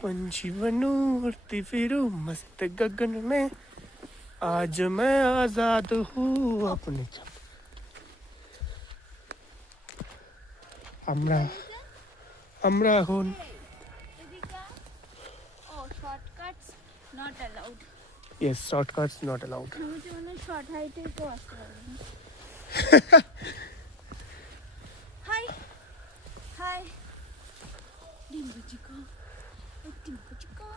पंछी बनूं उड़ती फिरूं मस्त गगन में आज मैं आजाद हूँ अपने আমরা আমরা এখন shortcuts not allowed yes shortcuts not allowed আমি তো মানে শর্ট হাইটে তো আসতে পারবো হাই হাই ডিম্বুচিকা ডিম্বুচিকা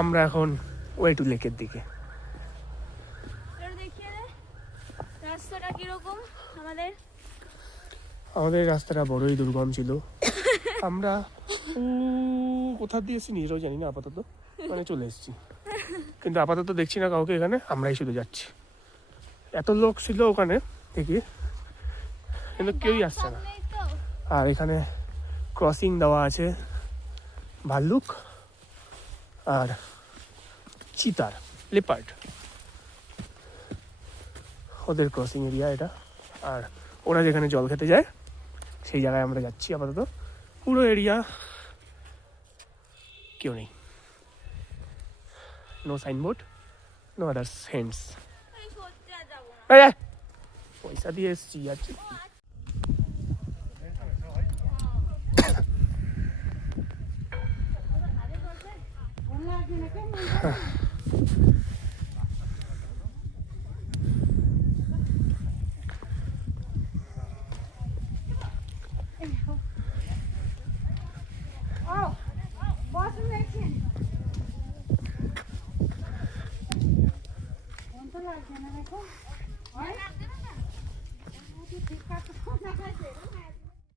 আমরা এখন ওয়ে টু লেকের দিকে আর দেখিয়ে দে রাস্তাটা কিরকম আমাদের রাস্তাটা বড়ই দুর্গম ছিল আমরা কোথা দিয়ে এসেছি নিজেরাও জানি না আপাতত মানে চলে এসেছি কিন্তু আপাতত দেখছি না কাউকে এখানে আমরাই শুধু যাচ্ছি এত লোক ছিল ওখানে দেখি কিন্তু কেউই আসছে না আর এখানে ক্রসিং দেওয়া আছে ভাল্লুক আর চিতার লেপার্ড ওদের ক্রসিং এরিয়া এটা আর ওরা যেখানে জল খেতে যায় সেই জায়গায় আমরা যাচ্ছি আপাতত পুরো এরিয়া কেউ নেই no signboard no other hands পয়সা দিয়ে এসছি যাচ্ছি